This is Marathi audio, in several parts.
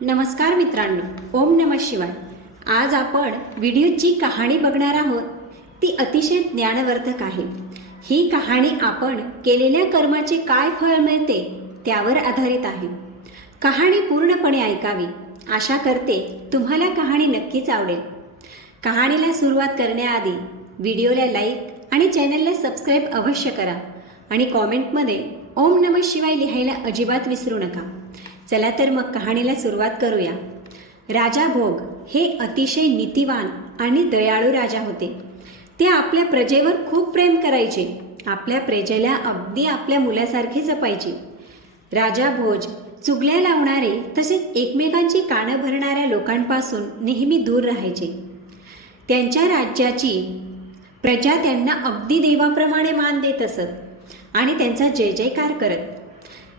नमस्कार मित्रांनो, ओम नमः शिवाय. आज आपण व्हिडिओत जी कहाणी बघणार आहोत ती अतिशय ज्ञानवर्धक आहे. ही कहाणी आपण केलेल्या कर्माचे काय फळ मिळते त्यावर आधारित आहे. कहाणी पूर्णपणे ऐकावी. आशा करते तुम्हाला कहाणी नक्कीच आवडेल. कहाणीला सुरुवात करण्याआधी व्हिडिओला लाईक आणि चॅनलला सबस्क्राईब अवश्य करा आणि कॉमेंटमध्ये ओम नमः शिवाय लिहायला अजिबात विसरू नका. चला तर मग कहाणीला सुरुवात करूया. राजा भोग हे अतिशय नीतिवान आणि दयाळू राजा होते. ते आपल्या प्रजेवर खूप प्रेम करायचे. आपल्या प्रजेला अगदी आपल्या मुलासारखे जपायचे. राजा भोज चुगल्या लावणारे तसेच एकमेकांची कानं भरणाऱ्या लोकांपासून नेहमी दूर राहायचे. त्यांच्या राज्याची प्रजा त्यांना अगदी देवाप्रमाणे मान देत असत आणि त्यांचा जय जयकार करत.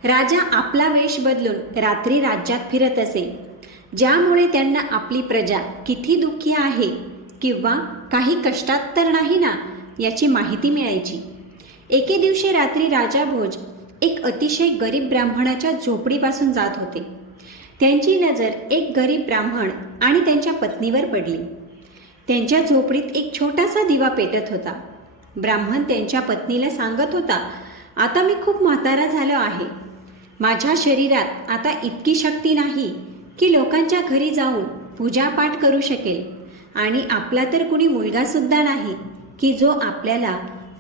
राजा आपला वेश बदलून रात्री राज्यात फिरत असे, ज्यामुळे त्यांना आपली प्रजा किती दुःखी आहे किंवा काही कष्टात तर नाही ना याची माहिती मिळायची. एके दिवशी रात्री राजा भोज एक अतिशय गरीब ब्राह्मणाच्या झोपडीपासून जात होते. त्यांची नजर एक गरीब ब्राह्मण आणि त्यांच्या पत्नीवर पडली. त्यांच्या झोपडीत एक छोटासा दिवा पेटत होता. ब्राह्मण त्यांच्या पत्नीला सांगत होता, आता मी खूप म्हातारा झालो आहे. माझ्या शरीरात आता इतकी शक्ती नाही की लोकांच्या घरी जाऊन पूजापाठ करू शकेल आणि आपला तर कुणी मुलगासुद्धा नाही की जो आपल्याला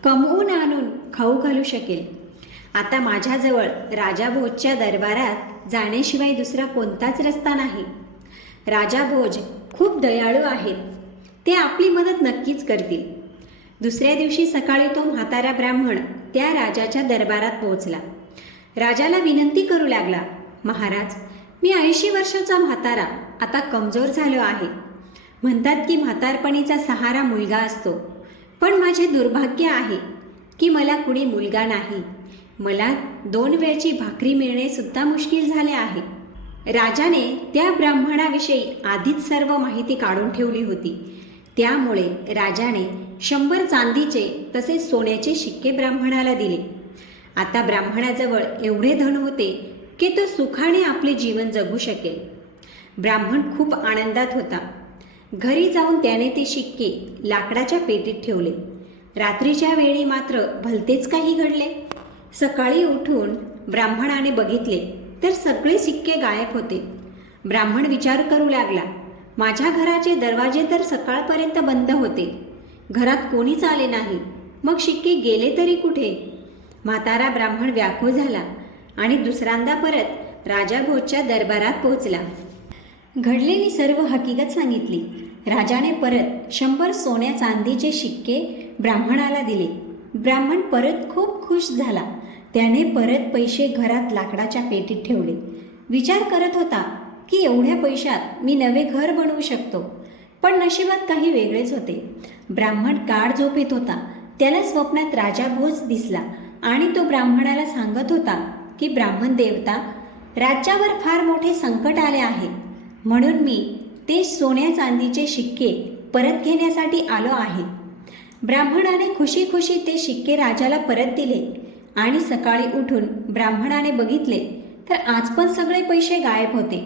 कमवून आणून खाऊ घालू शकेल. आता माझ्याजवळ राजा भोजच्या दरबारात जाण्याशिवाय दुसरा कोणताच रस्ता नाही. राजा भोज खूप दयाळू आहेत. ते आपली मदत नक्कीच करतील. दुसऱ्या दिवशी सकाळी तो म्हातारा ब्राह्मण त्या राजाच्या दरबारात पोहोचला. राजाला विनंती करू लागला, महाराज, मी 80 वर्षाचा म्हातारा आता कमजोर झालो आहे. म्हणतात की म्हातारपणीचा सहारा मुलगा असतो, पण माझे दुर्भाग्य आहे की मला कुणी मुलगा नाही. मला 2 वेळची भाकरी मिळणे सुद्धा मुश्किल झाले आहे. राजाने त्या ब्राह्मणाविषयी आधीच सर्व माहिती काढून ठेवली होती. त्यामुळे राजाने 100 चांदीचे तसेच सोन्याचे शिक्के ब्राह्मणाला दिले. आता ब्राह्मणाजवळ एवढे धन होते की तो सुखाने आपले जीवन जगू शकेल. ब्राह्मण खूप आनंदात होता. घरी जाऊन त्याने ते शिक्के लाकडाच्या पेटीत ठेवले. रात्रीच्या वेळी मात्र भलतेच काही घडले. सकाळी उठून ब्राह्मणाने बघितले तर सगळे शिक्के गायब होते. ब्राह्मण विचार करू लागला, माझ्या घराचे दरवाजे तर सकाळपर्यंत बंद होते. घरात कोणीच आले नाही, मग शिक्के गेले तरी कुठे? म्हातारा ब्राह्मण व्याकुळ झाला आणि दुसऱ्यांदा परत राजा भोजच्या दरबारात पोहोचला. घडलेली सर्व हकीकत सांगितली. राजाने परत 100 सोन्या चांदीचे शिक्के ब्राह्मणाला दिले. ब्राह्मण परत खूप खुश झाला. त्याने परत पैसे घरात लाकडाच्या पेटीत ठेवले. विचार करत होता की एवढ्या पैशात मी नवे घर बनवू शकतो. पण नशिबात काही वेगळेच होते. ब्राह्मण गाढ झोपेत होता. त्याला स्वप्नात राजा भोज दिसला आणि तो ब्राह्मणाला सांगत होता की ब्राह्मण देवता, राज्यावर फार मोठे संकट आले आहे, म्हणून मी ते सोन्या चांदीचे शिक्के परत घेण्यासाठी आलो आहे. ब्राह्मणाने खुशी खुशी ते शिक्के राजाला परत दिले आणि सकाळी उठून ब्राह्मणाने बघितले तर आज पण सगळे पैसे गायब होते.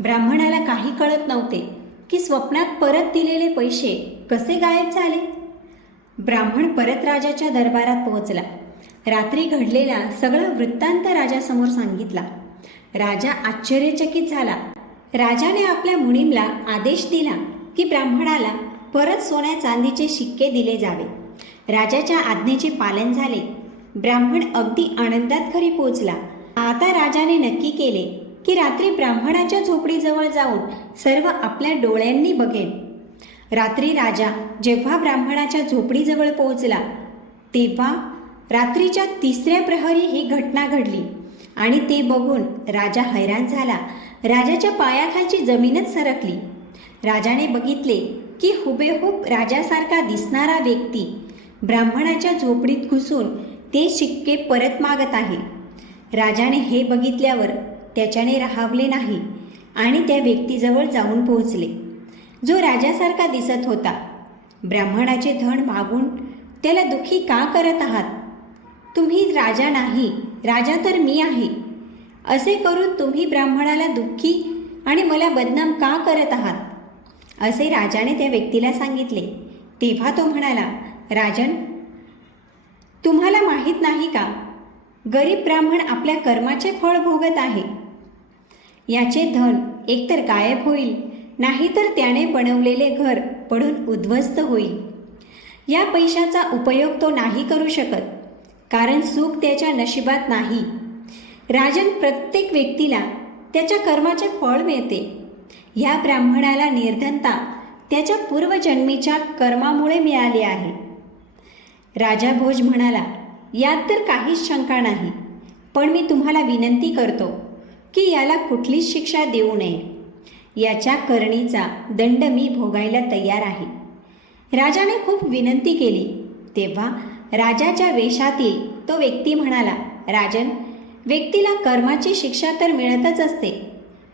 ब्राह्मणाला काही कळत नव्हते की स्वप्नात परत दिलेले पैसे कसे गायब झाले. ब्राह्मण परत राजाच्या दरबारात पोहोचला. रात्री घडलेला सगळा वृत्तांत राजासमोर सांगितला. राजा आश्चर्यचकित झाला. राजाने आपल्या मुनीमला आदेश दिला की ब्राह्मणाला परत सोन्या चांदीचे शिक्के दिले जावे. राजाच्या आज्ञेचे पालन झाले. ब्राह्मण अगदी आनंदात घरी पोहोचला. आता राजाने नक्की केले की रात्री ब्राह्मणाच्या झोपडीजवळ जाऊन सर्व आपल्या डोळ्यांनी बघेन. रात्री राजा जेव्हा ब्राह्मणाच्या झोपडीजवळ पोहोचला तेव्हा रात्रीच्या 3ऱ्या प्रहरी ही घटना घडली आणि ते बघून राजा हैराण झाला. राजाच्या पायाखालची जमीनच सरकली. राजाने बघितले की हुबेहूब राजासारखा दिसणारा व्यक्ती ब्राह्मणाच्या झोपडीत घुसून ते शिक्के परत मागत आहे. राजाने हे बघितल्यावर त्याच्याने राहावले नाही आणि त्या व्यक्तीजवळ जाऊन पोहोचले जो राजासारखा दिसत होता. ब्राह्मणाचे धन मागून त्याला दुःखी का करत आहात? तुम्ही राजा नाही, राजा तर मी आहे. असे करून तुम्ही ब्राह्मणाला दुःखी आणि मला बदनाम का करत आहात असे राजाने त्या व्यक्तीला सांगितले. तेव्हा तो म्हणाला, राजन, तुम्हाला माहीत नाही का, गरीब ब्राह्मण आपल्या कर्माचे फळ भोगत आहे. याचे धन एकतर गायब होईल, नाहीतर त्याने बनवलेले घर पडून उद्ध्वस्त होईल. या पैशाचा उपयोग तो नाही करू शकत, कारण सुख त्याच्या नशिबात नाही. राजन, प्रत्येक व्यक्तीला त्याच्या कर्माचे फळ मिळते. ह्या ब्राह्मणाला निर्धनता त्याच्या पूर्वजन्मीच्या कर्मामुळे मिळाली आहे. राजा भोज म्हणाला, यात तर काहीच शंका नाही, पण मी तुम्हाला विनंती करतो की याला कुठलीच शिक्षा देऊ नये. याच्या करणीचा दंड मी भोगायला तयार आहे. राजाने खूप विनंती केली. तेव्हा राजाच्या वेशातील तो व्यक्ती म्हणाला, राजन, व्यक्तीला कर्माची शिक्षा तर मिळतच असते.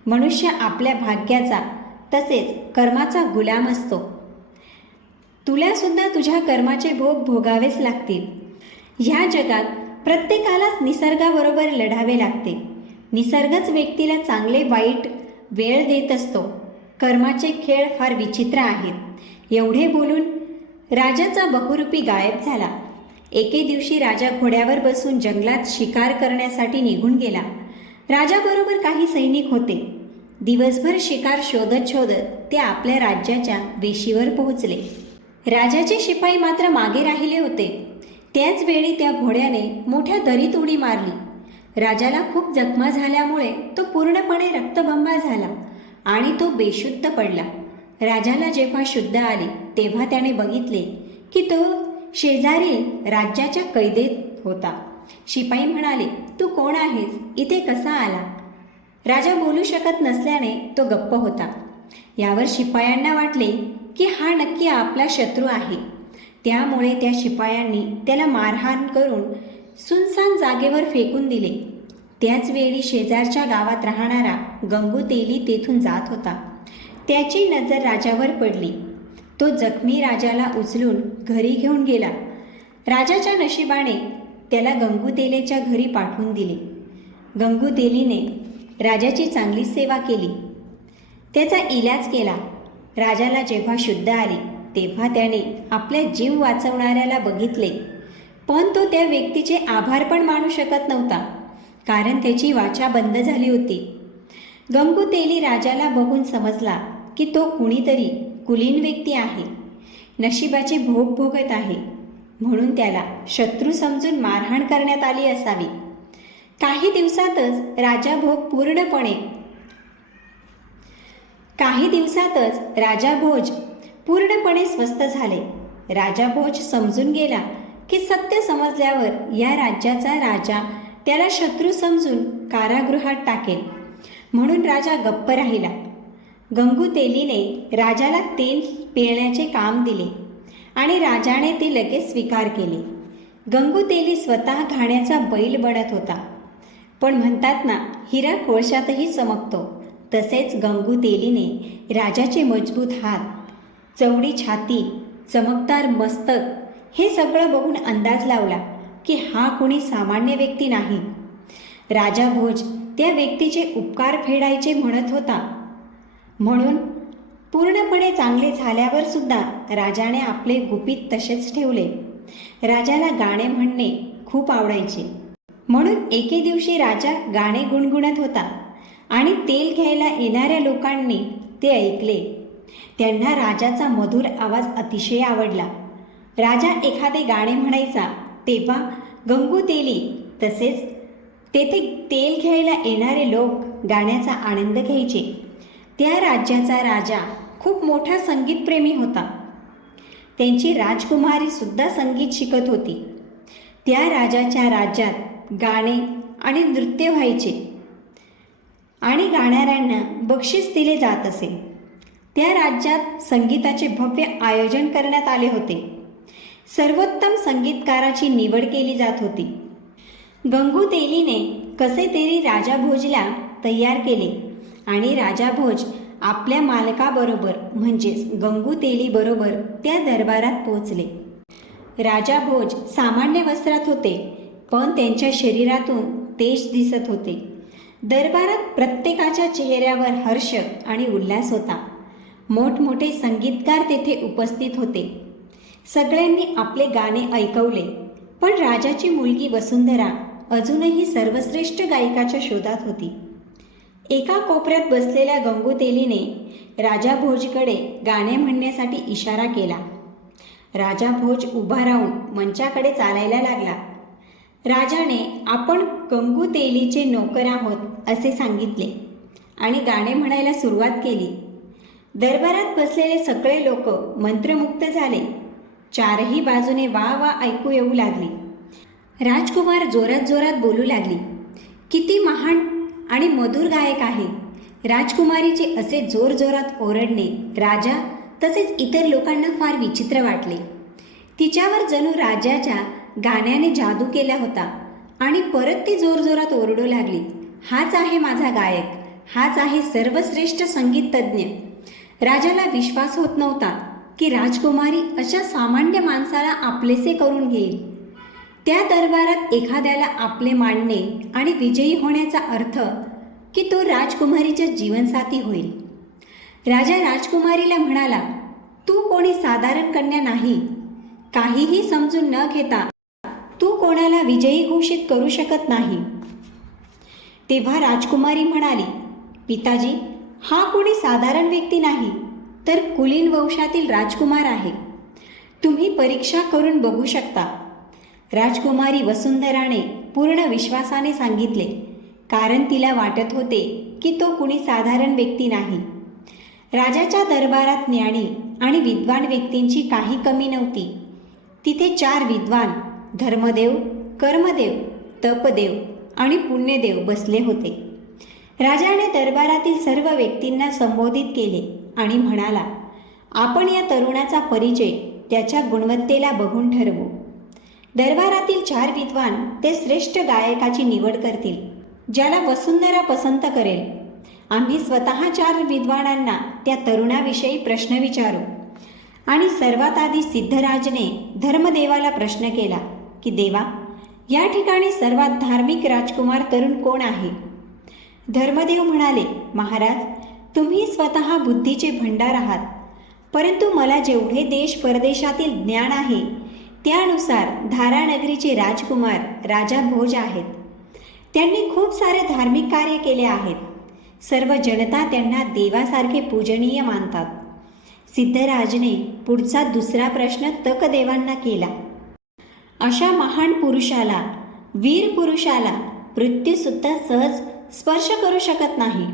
मनुष्य आपल्या भाग्याचा तसेच कर्माचा गुलाम असतो. तुलासुद्धा तुझ्या कर्माचे भोग भोगावेच लागतील. ह्या जगात प्रत्येकालाच निसर्गाबरोबर लढावे लागते. निसर्गच व्यक्तीला चांगले वाईट वेळ देत असतो. कर्माचे खेळ फार विचित्र आहेत. एवढे बोलून राजाचा बहुरूपी गायब झाला. एके दिवशी राजा घोड्यावर बसून जंगलात शिकार करण्यासाठी निघून गेला. राजाबरोबर काही सैनिक होते. दिवसभर शिकार शोधत शोधत ते आपल्या राज्याच्या वेशीवर पोहोचले. राजाचे शिपाई मात्र मागे राहिले होते. त्याच वेळी त्या घोड्याने मोठ्या दरीत उडी मारली. राजाला खूप जखमा झाल्यामुळे तो पूर्णपणे रक्तबंबाळ झाला आणि तो बेशुद्ध पडला. राजाला जेव्हा शुद्ध आले तेव्हा त्याने बघितले की तो शेजारील राज्याच्या कैदेत होता. शिपाई म्हणाले, तू कोण आहेस? इथे कसा आला? राजा बोलू शकत नसल्याने तो गप्प होता. यावर शिपायांना वाटले की हा नक्की आपला शत्रू आहे. त्यामुळे त्या शिपायांनी त्याला मारहाण करून सुनसान जागेवर फेकून दिले. त्याच वेळी शेजारच्या गावात राहणारा गंगू तेली तेथून जात होता. त्याची नजर राजावर पडली. तो जखमी राजाला उचलून घरी घेऊन गेला. राजाच्या नशिबाने त्याला गंगू तेलीच्या घरी पाठवून दिले. गंगू तेलीने राजाची चांगली सेवा केली. त्याचा इलाज केला. राजाला जेव्हा शुद्ध आले तेव्हा त्याने आपल्या जीव वाचवणाऱ्याला बघितले, पण तो त्या व्यक्तीचे आभार पण मानू शकत नव्हता, कारण त्याची वाचा बंद झाली होती. गंगू तेली राजाला बघून समजला की तो कुणीतरी कुलीन व्यक्ती आहे, नशिबाचे भोग भोगत आहे, म्हणून त्याला शत्रू समजून मारहाण करण्यात आली असावी. काही दिवसातच राजा भोज पूर्णपणे स्वस्थ झाले. राजा भोज समजून गेला की सत्य समजल्यावर या राज्याचा राजा त्याला शत्रू समजून कारागृहात टाकेल, म्हणून राजा गप्प राहिला. गंगू तेलीने राजाला तेल पिळण्याचे काम दिले आणि राजाने ते लगेच स्वीकार केले. गंगू तेली स्वतः घाण्याचा बैल बनत होता. पण म्हणतात ना, हिरा कोळशातही चमकतो, तसेच गंगू तेलीने राजाचे मजबूत हात, चवडी छाती, चमकदार मस्तक हे सगळं बघून अंदाज लावला की हा कोणी सामान्य व्यक्ती नाही. राजा भोज त्या व्यक्तीचे उपकार फेडायचे म्हणत होता. म्हणून पूर्णपणे चांगले झाल्यावर सुद्धा राजाने आपले गुपित तसेच ठेवले. राजाला गाणे म्हणणे खूप आवडायचे, म्हणून एके दिवशी राजा गाणे गुणगुणत होता आणि तेल घ्यायला येणाऱ्या लोकांनी ते ऐकले. त्यांना राजाचा मधुर आवाज अतिशय आवडला. राजा एखादे गाणे म्हणायचा तेव्हा गंगू तेली तसेच तेथे तेल घ्यायला येणारे लोक गाण्याचा आनंद घ्यायचे. त्या राज्याचा राजा खूप मोठा संगीतप्रेमी होता. त्यांची राजकुमारी सुद्धा संगीत शिकत होती. त्या राजाच्या राज्यात गाणे आणि नृत्य व्हायचे आणि गाणाऱ्यांना बक्षीस दिले जात असे. त्या राज्यात संगीताचे भव्य आयोजन करण्यात आले होते. सर्वोत्तम संगीतकाराची निवड केली जात होती. गंगू तेलीने कसे तरी राजा भोजला तयार केले आणि राजा भोज आपल्या मालकाबरोबर म्हणजेच गंगू तेलीबरोबर त्या दरबारात पोहोचले. राजा भोज सामान्य वस्त्रात होते, पण त्यांच्या शरीरातून तेज दिसत होते. दरबारात प्रत्येकाच्या चेहऱ्यावर हर्ष आणि उल्हास होता. मोठमोठे संगीतकार तेथे उपस्थित होते. सगळ्यांनी आपले गाणे ऐकवले, पण राजाची मुलगी वसुंधरा अजूनही सर्वश्रेष्ठ गायिकाच्या शोधात होती. एका कोपऱ्यात बसलेल्या गंगूतेलीने राजा भोजकडे गाणे म्हणण्यासाठी इशारा केला. राजा भोज उभा राहून मंचाकडे चालायला लागला. राजाने आपण गंगूतेलीचे नोकर आहोत असे सांगितले आणि गाणे म्हणायला सुरुवात केली. दरबारात बसलेले सगळे लोक मंत्रमुग्ध झाले. चारही बाजूने वा वा ऐकू येऊ लागली. राजकुमार जोरात जोरात बोलू लागली. किती महान आणि मधुर गायक आहे. राजकुमारीचे असे जोरजोरात ओरडणे राजा तसेच इतर लोकांना फार विचित्र वाटले. तिच्यावर जणू राजाच्या गाण्याने जादू केला होता आणि परत ती जोरजोरात ओरडू लागली. हाच आहे माझा गायक, हाच आहे सर्वश्रेष्ठ संगीत तज्ज्ञ. राजाला विश्वास होत नव्हता की राजकुमारी अशा सामान्य माणसाला आपलेसे करून घेईल. त्या दरबारात एखाद्याला आपले मानणे आणि विजयी होण्याचा अर्थ की तो राजकुमारीचा जीवनसाथी होईल. राजा राजकुमारीला म्हणाला, तू कोणी साधारण कन्या नाही. काहीही समजून न घेता तू कोणाला विजयी घोषित करू शकत नाही. तेव्हा राजकुमारी म्हणाली, पिताजी, हा कोणी साधारण व्यक्ती नाही, तर कुलीन वंशातील राजकुमार आहे. तुम्ही परीक्षा करून बघू शकता. राजकुमारी वसुंधराने पूर्ण विश्वासाने सांगितले, कारण तिला वाटत होते की तो कुणी साधारण व्यक्ती नाही. राजाच्या दरबारात ज्ञानी आणि विद्वान व्यक्तींची काही कमी नव्हती. तिथे 4 विद्वान धर्मदेव, कर्मदेव, तपदेव आणि पुण्यदेव बसले होते. राजाने दरबारातील सर्व व्यक्तींना संबोधित केले आणि म्हणाला, आपण या तरुणाचा परिचय त्याच्या गुणवत्तेला बघून ठरवू. दरबारातील 4 विद्वान ते श्रेष्ठ गायकाची निवड करतील, ज्याला वसुंधरा पसंत करेल. आम्ही स्वतः 4 विद्वानांना त्या तरुणाविषयी प्रश्न विचारू. आणि सर्वात आधी सिद्धराजने धर्मदेवाला प्रश्न केला की देवा, या ठिकाणी सर्वात धार्मिक राजकुमार तरुण कोण आहे? धर्मदेव म्हणाले, महाराज, तुम्ही स्वतः बुद्धीचे भंडार आहात, परंतु मला जेवढे देश परदेशातील ज्ञान आहे त्यानुसार धारानगरीचे राजकुमार राजा भोज आहेत. त्यांनी खूप सारे धार्मिक कार्य केले आहेत. सर्व जनता त्यांना देवासारखे पूजनीय मानतात. सिद्धराजने पुढचा दुसरा प्रश्न तकदेवांना केला. अशा महान पुरुषाला, वीर पुरुषाला मृत्यूसुद्धा सहज स्पर्श करू शकत नाही.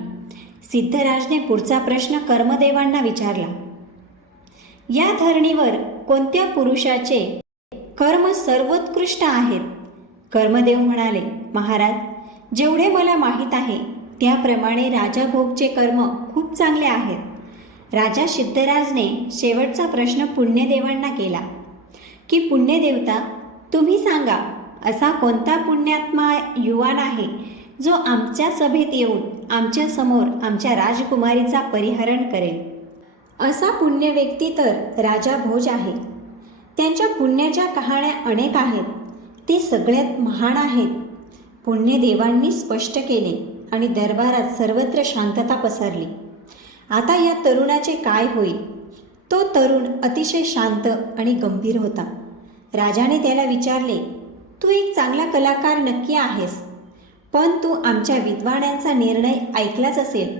सिद्धराजने पुढचा प्रश्न कर्मदेवांना विचारला. या धरणीवर कोणत्या पुरुषाचे कर्म सर्वोत्कृष्ट आहेत? कर्मदेव म्हणाले, महाराज, जेवढे मला माहीत आहे त्याप्रमाणे राजा भोगचे कर्म खूप चांगले आहेत. राजा सिद्धराजने शेवटचा प्रश्न पुण्यदेवांना केला की पुण्यदेवता, तुम्ही सांगा, असा कोणता पुण्यात्मा युवान आहे जो आमच्या सभेत येऊन आमच्या समोर आमच्या राजकुमारीचा परिहरण करेल? असा पुण्य व्यक्ती तर राजा भोज आहे. त्यांच्या पुण्याच्या कहाण्या अनेक आहेत. ते सगळ्यात महान आहेत. पुण्यदेवांनी स्पष्ट केले आणि दरबारात सर्वत्र शांतता पसरली. आता या तरुणाचे काय होईल? तो तरुण अतिशय शांत आणि गंभीर होता. राजाने त्याला विचारले, तू एक चांगला कलाकार नक्की आहेस, पण तू आमच्या विद्वानांचा निर्णय ऐकलाच असेल.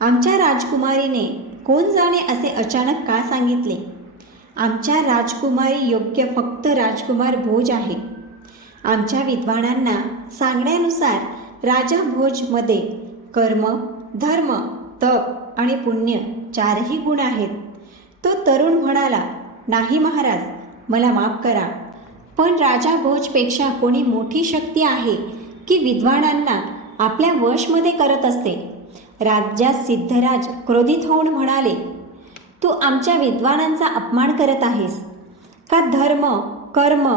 आमच्या राजकुमारीने कोण जाणे असे अचानक का सांगितले? आमच्या राजकुमारी योग्य फक्त राजकुमार भोज आहे. आमच्या विद्वानांना सांगण्यानुसार राजा भोजमध्ये कर्म, धर्म, तप आणि पुण्य 4ही गुण आहेत. तो तरुण म्हणाला, नाही महाराज, मला माफ करा, पण राजा भोजपेक्षा कोणी मोठी शक्ती आहे की विद्वानांना आपल्या वशमध्ये करत असते. राजा सिद्धराज क्रोधित होऊन म्हणाले, तू आमच्या विद्वानांचा अपमान करत आहेस का? धर्म, कर्म,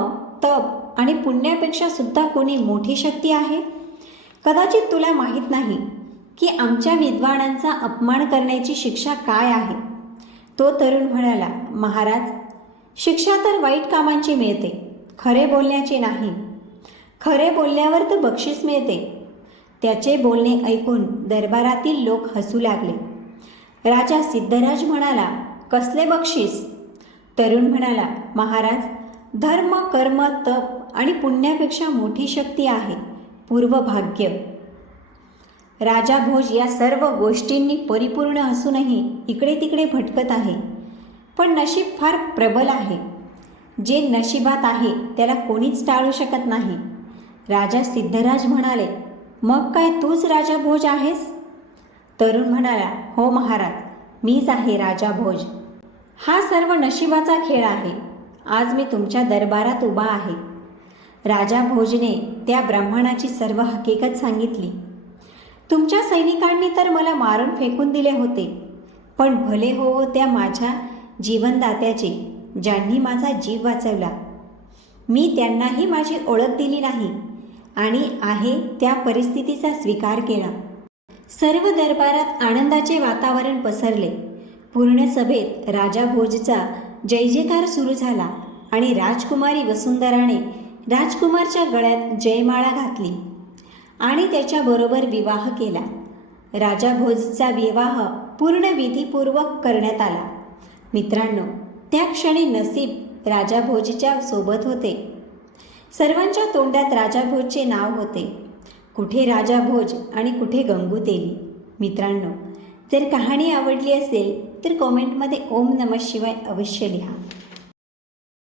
तप आणि पुण्यापेक्षा सुद्धा कोणी मोठी शक्ती आहे? कदाचित तुला माहीत नाही की आमच्या विद्वानांचा अपमान करण्याची शिक्षा काय आहे. तो तरुण म्हणाला, महाराज, शिक्षा तर वाईट कामांची मिळते, खरे बोलण्याची नाही. खरे बोलल्यावर तर बक्षीस मिळते. त्याचे बोलणे ऐकून दरबारातील लोक हसू लागले. राजा सिद्धराज म्हणाला, कसले बक्षीस? तरुण म्हणाला, महाराज, धर्म, कर्म, तप आणि पुण्यापेक्षा मोठी शक्ती आहे पूर्वभाग्य. राजा भोज या सर्व गोष्टींनी परिपूर्ण असूनही इकडे तिकडे भटकत आहे. पण नशीब फार प्रबल आहे. जे नशिबात आहे त्याला कोणीच टाळू शकत नाही. राजा सिद्धराज म्हणाले, मग काय तूच राजा भोज आहेस? तरुण म्हणाला, हो महाराज, मीच आहे राजा भोज. हा सर्व नशिबाचा खेळ आहे. आज मी तुमच्या दरबारात उभा आहे. राजा भोजने त्या ब्राह्मणाची सर्व हकीकत सांगितली. तुमच्या सैनिकांनी तर मला मारून फेकून दिले होते, पण भले हो त्या माझ्या जीवनदात्याचे, ज्यांनी माझा जीव वाचवला. मी त्यांनाही माझी ओळख दिली नाही आणि आहे त्या परिस्थितीचा स्वीकार केला. सर्व दरबारात आनंदाचे वातावरण पसरले. पूर्ण सभेत राजा भोजचा जय जयकार सुरू झाला आणि राजकुमारी वसुंधराने राजकुमारच्या गळ्यात जयमाळा घातली आणि त्याच्याबरोबर विवाह केला. राजा भोजचा विवाह पूर्ण विधीपूर्वक करण्यात आला. मित्रांनो, त्या क्षणी नसीब राजा भोजच्या सोबत होते. सर्वांच्या तोंडात राजा भोजचे नाव होते. कुठे राजा भोज आणि कुठे गंगूतेली. मित्रांनो, जर कहाणी आवडली असेल तर कॉमेंटमध्ये ओम नमः शिवाय अवश्य लिहा.